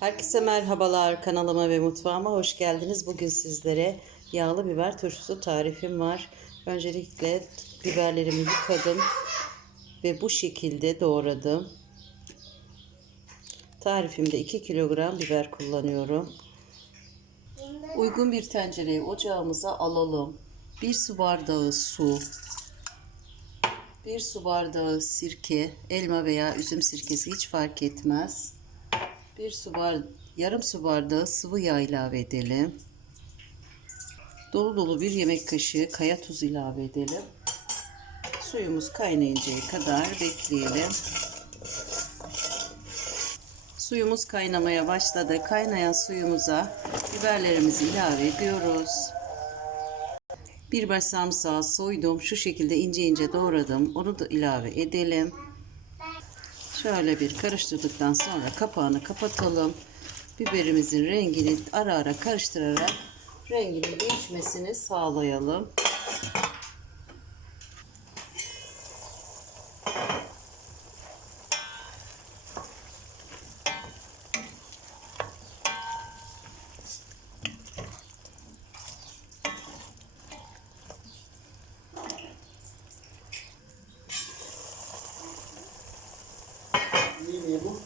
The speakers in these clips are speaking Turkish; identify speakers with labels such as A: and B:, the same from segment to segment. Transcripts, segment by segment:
A: Herkese merhabalar kanalıma ve mutfağıma hoş geldiniz. Bugün sizlere yağlı biber turşusu tarifim var. Öncelikle biberlerimi yıkadım ve bu şekilde doğradım. Tarifimde 2 kilogram biber kullanıyorum. Uygun bir tencereye ocağımıza alalım. 1 su bardağı su, 1 su bardağı sirke, elma veya üzüm sirkesi hiç fark etmez. 1 su bar yarım su bardağı sıvı yağ ilave edelim. Dolu dolu bir yemek kaşığı kaya tuz ilave edelim. Suyumuz kaynayıncaya kadar bekleyelim. Suyumuz kaynamaya başladı. Kaynayan suyumuza biberlerimizi ilave ediyoruz. Bir baş sarımsağı soydum. Şu şekilde ince ince doğradım. Onu da ilave edelim. Şöyle bir karıştırdıktan sonra kapağını kapatalım. Biberimizin rengini ara ara karıştırarak renginin değişmesini sağlayalım.
B: Niye bu?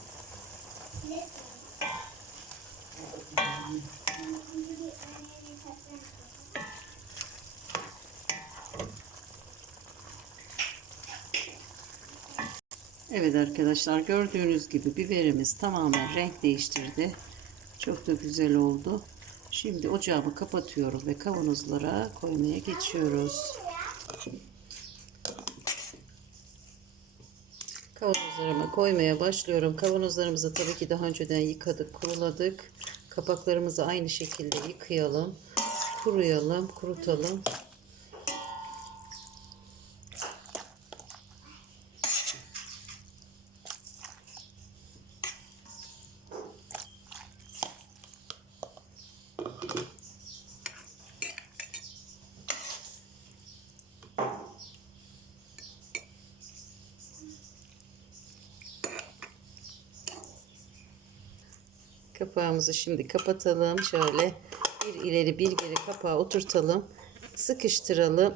A: Evet arkadaşlar gördüğünüz gibi biberimiz tamamen renk değiştirdi. Çok da güzel oldu. Şimdi ocağımı kapatıyorum ve kavanozlara koymaya geçiyoruz. Kavanozlarıma koymaya başlıyorum. Kavanozlarımızı tabii ki daha önceden yıkadık, kuruladık. Kapaklarımızı aynı şekilde yıkayalım. Kuruyalım, kurutalım. Kapağımızı şimdi kapatalım. Şöyle bir ileri bir geri kapağı oturtalım. Sıkıştıralım.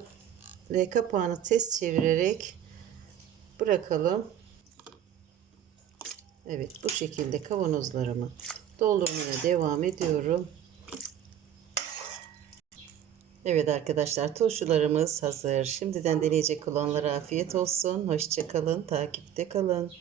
A: Ve kapağını ters çevirerek bırakalım. Evet bu şekilde kavanozlarımı doldurmaya devam ediyorum. Evet arkadaşlar turşularımız hazır. Şimdiden deneyecek olanlara afiyet olsun. Hoşçakalın. Takipte kalın.